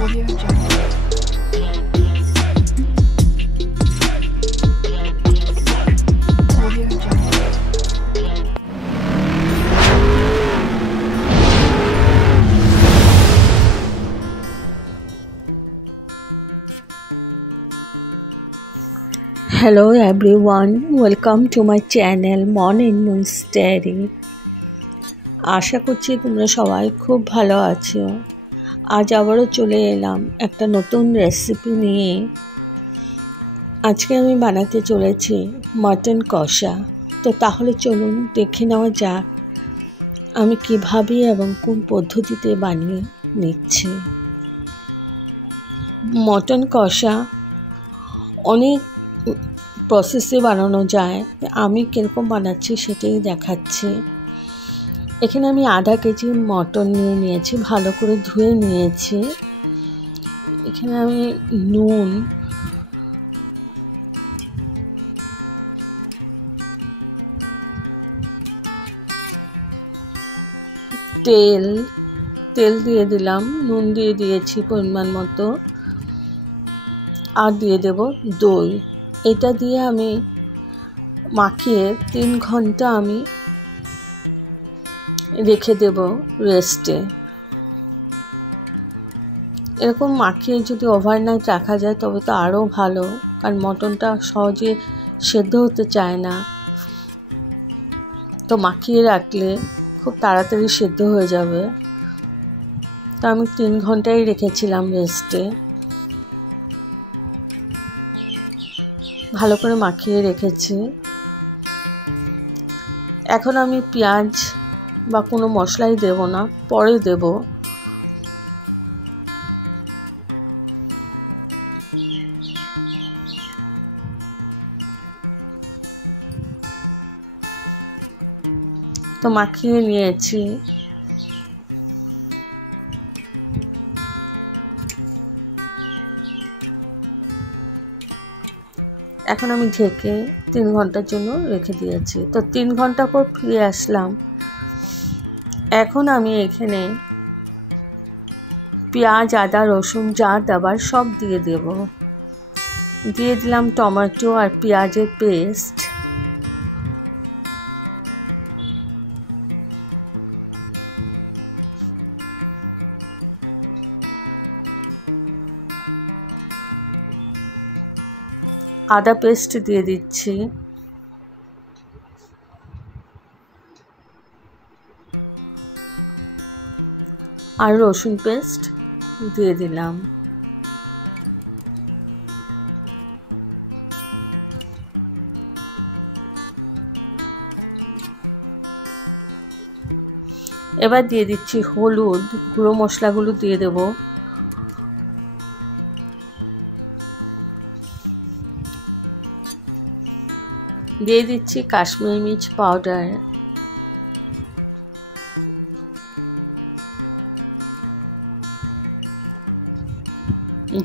Audio Jungle. Audio Jungle. Hello everyone, welcome to my channel Morning Moon's Diary. আশা করছি তোমরা সবাই খুব ভালো আছো। আজ আবারও চলে এলাম একটা নতুন রেসিপি নিয়ে। আজকে আমি বানাতে চলেছি মাটন কষা। তো তাহলে চলুন দেখে নেওয়া যাক আমি কিভাবে এবং কোন পদ্ধতিতে বানিয়ে নিচ্ছি। মাটন কষা অনেক প্রসেসে বানানো যায়, আমি কীরকম বানাচ্ছি সেটাই দেখাচ্ছি। এখানে আমি আধা কেজি মটন নিয়ে নিয়েছি, ভালো করে ধুয়ে নিয়েছি। এখানে আমি নুন, তেল দিয়ে দিলাম, নুন দিয়ে দিয়েছি পরিমাণ মতো, আর দিয়ে দেব দই। এটা দিয়ে আমি মাখিয়ে 3 ঘন্টা আমি রেখে দেব রেস্টে। এরকম মাখিয়ে যদি ওভারনাইট রাখা যায় তবে তো আরও ভালো, কারণ মটনটা সহজে সেদ্ধ হতে চায় না। তো মাখিয়ে রাখলে খুব তাড়াতাড়ি সেদ্ধ হয়ে যাবে। তো আমি 3 ঘন্টাই রেখেছিলাম রেস্টে। ভালো করে মাখিয়ে রেখেছি। এখন আমি পেঁয়াজ বা কোনো মশলাই দেব না, পরে দেব। তো মাখিয়ে নিয়েছি। এখন আমি ঢেকে 3 ঘন্টার জন্য রেখে দিয়েছি। তো 3 ঘন্টা পর ফিরে আসলাম। এখন আমি এখানে পেঁয়াজ, আদা, রসুন যা দেবার সব দিয়ে দেব। দিয়ে দিলাম টমেটো আর পেঁয়াজের পেস্ট। আদা পেস্ট দিয়ে দিচ্ছি। আর রসুন পেস্ট দিয়ে দিলাম। এবার দিয়ে দিচ্ছি হলুদ, গুঁড়ো মশলাগুলো দিয়ে দেব। দিয়ে দিচ্ছি কাশ্মীরি মির্চ পাউডার,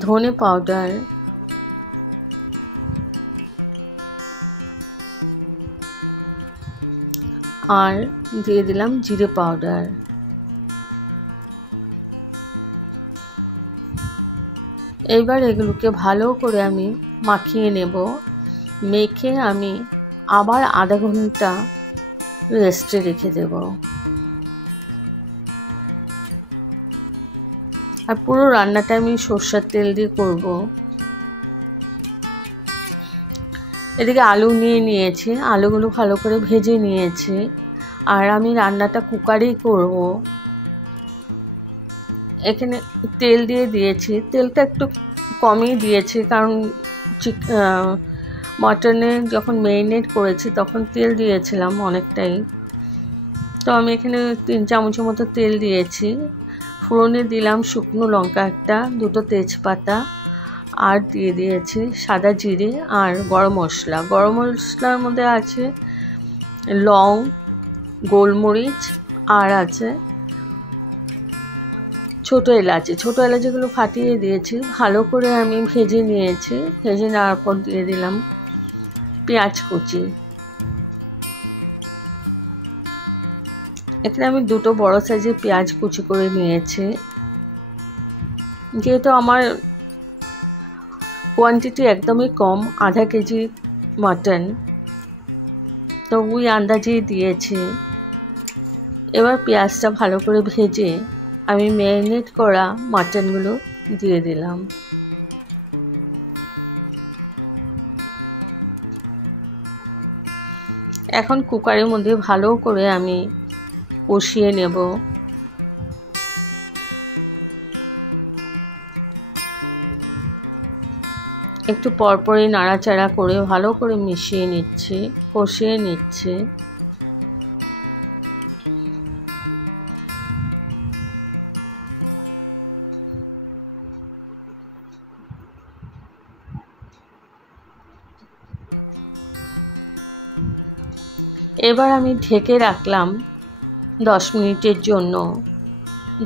ধনে পাউডার, আর দিয়ে দিলাম জিরে পাউডার। এইবার এগুলোকে ভালো করে আমি মাখিয়ে নেব। মেখে আমি আবার আধা ঘন্টা রেস্টে রেখে দেব। আর পুরো রান্নাটা আমি সরষের তেল দিয়ে করব। এদিকে আলু নিয়ে নিয়েছি, আলুগুলো ভালো করে ভেজে নিয়েছি। আর আমি রান্নাটা কুকারেই করব। এখানে তেল দিয়ে দিয়েছি, তেলটা একটু কমই দিয়েছি, কারণ মটনে যখন ম্যারিনেট করেছি তখন তেল দিয়েছিলাম অনেকটাই। তো আমি এখানে 3 চামচের মতো তেল দিয়েছি। ফোড়নে দিলাম শুকনো লঙ্কা একটা, 2টো তেজপাতা, আর দিয়ে দিয়েছি সাদা জিরে আর গরম মশলা। গরম মশলার মধ্যে আছে লং, গোলমরিচ, আর আছে ছোটো এলাচি। ছোটো এলাচিগুলো ফাটিয়ে দিয়েছি। ভালো করে আমি ভেজে নিয়েছি। ভেজে নেওয়ার পর দিয়ে দিলাম পেঁয়াজ কুচি। এখানে আমি 2টো বড় সাইজের পেঁয়াজ কুচি করে নিয়েছি। যেহেতু আমার কোয়ান্টিটি একদমই কম, আধা কেজি মাটন, তো ওই আন্দাজেই দিয়েছি। এবার পেঁয়াজটা ভালো করে ভেজে আমি ম্যারিনেট করা মাটনগুলো দিয়ে দিলাম। এখন কুকারের মধ্যে ভালো করে আমি কষিয়ে নেব। একটু পরপরই নাড়াচাড়া করে ভালো করে মিশিয়ে নিচ্ছি, কষিয়ে নিচ্ছি। এবার আমি ঢেকে রাখলাম 10 মিনিটের জন্য।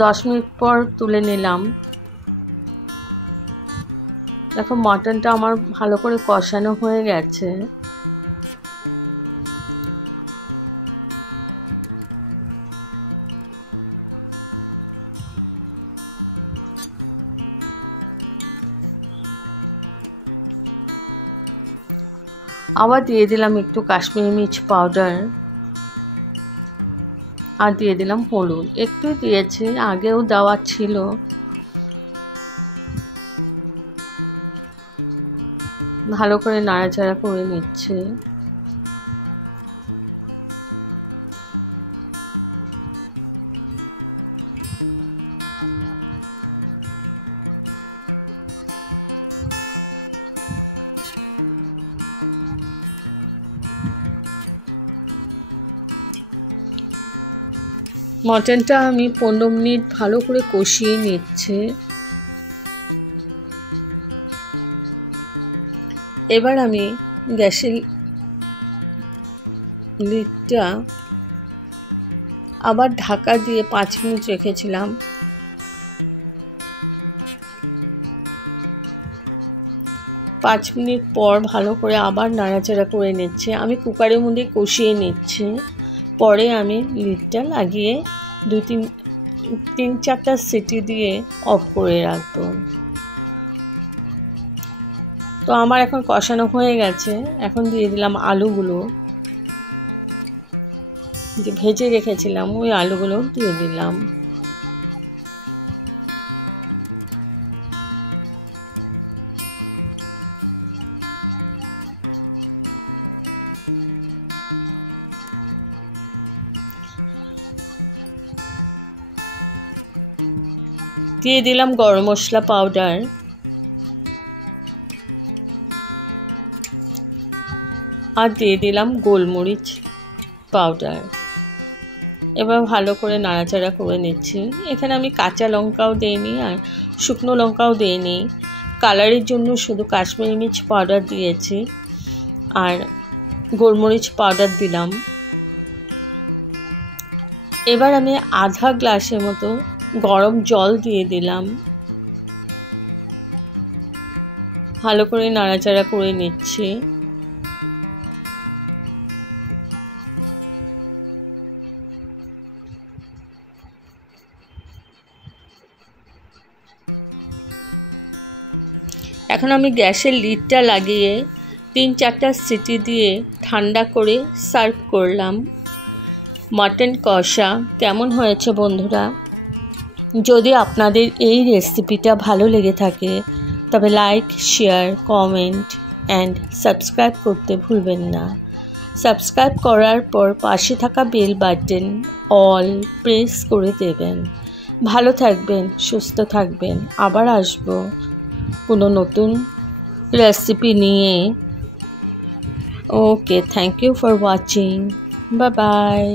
10 মিনিট পর তুলে নিলাম। দেখো মাটনটা আমার ভালো করে কষানো হয়ে গেছে। আবার দিয়ে দিলাম একটু কাশ্মীরি মির্চ পাউডার, আর দিয়ে দিলাম হলুদ। একটু দিয়েছি, আগেও দেওয়া ছিল। ভালো করে নাড়াচাড়া করে নিচ্ছে। মটনটা আমি 15 মিনিট ভালো করে কষিয়ে নিচ্ছি। এবার আমি গ্যাসের লিডটা আবার ঢাকা দিয়ে 5 মিনিট রেখেছিলাম। 5 মিনিট পর ভালো করে আবার নাড়াচাড়া করে নিচ্ছে। আমি কুকারের মধ্যে কষিয়ে নিচ্ছি। পরে আমি লিডটা লাগিয়ে 3-4টা সিটি দিয়ে অফ করে রাখবো। তো আমার এখন কষানো হয়ে গেছে। এখন দিয়ে দিলাম আলুগুলো, যে ভেজে রেখেছিলাম ওই আলুগুলো দিয়ে দিলাম। দিয়ে দিলাম গরম মশলা পাউডার, আর দিয়ে দিলাম গোলমরিচ পাউডার। এবার ভালো করে নাড়াচাড়া করে নিচ্ছি। এখানে আমি কাঁচা লঙ্কাও দিইনি আর শুকনো লঙ্কাও দিইনি, কালারের জন্য শুধু কাশ্মীরি মির্চ পাউডার দিয়েছি আর গোলমরিচ পাউডার দিলাম। এবার আমি আধা গ্লাসের মতো গরম জল দিয়ে দিলাম। ভালো করে নাড়াচাড়া করে নিচ্ছি। এখন আমি গ্যাসের লিডটা লাগিয়ে 3-4টা সিটি দিয়ে ঠান্ডা করে সার্ভ করলাম। মাটন কষা কেমন হয়েছে বন্ধুরা? যদি আপনাদের এই রেসিপিটা ভালো লেগে থাকে তবে like, share, comment and subscribe করতে ভুলবেন না। সাবস্ক্রাইব করার পর পাশে থাকা বেল বাটন অল প্রেস করে দেবেন। ভালো থাকবেন, সুস্থ থাকবেন। আবার আসবো কোনো নতুন রেসিপি নিয়ে। Okay, thank you for watching. Bye by.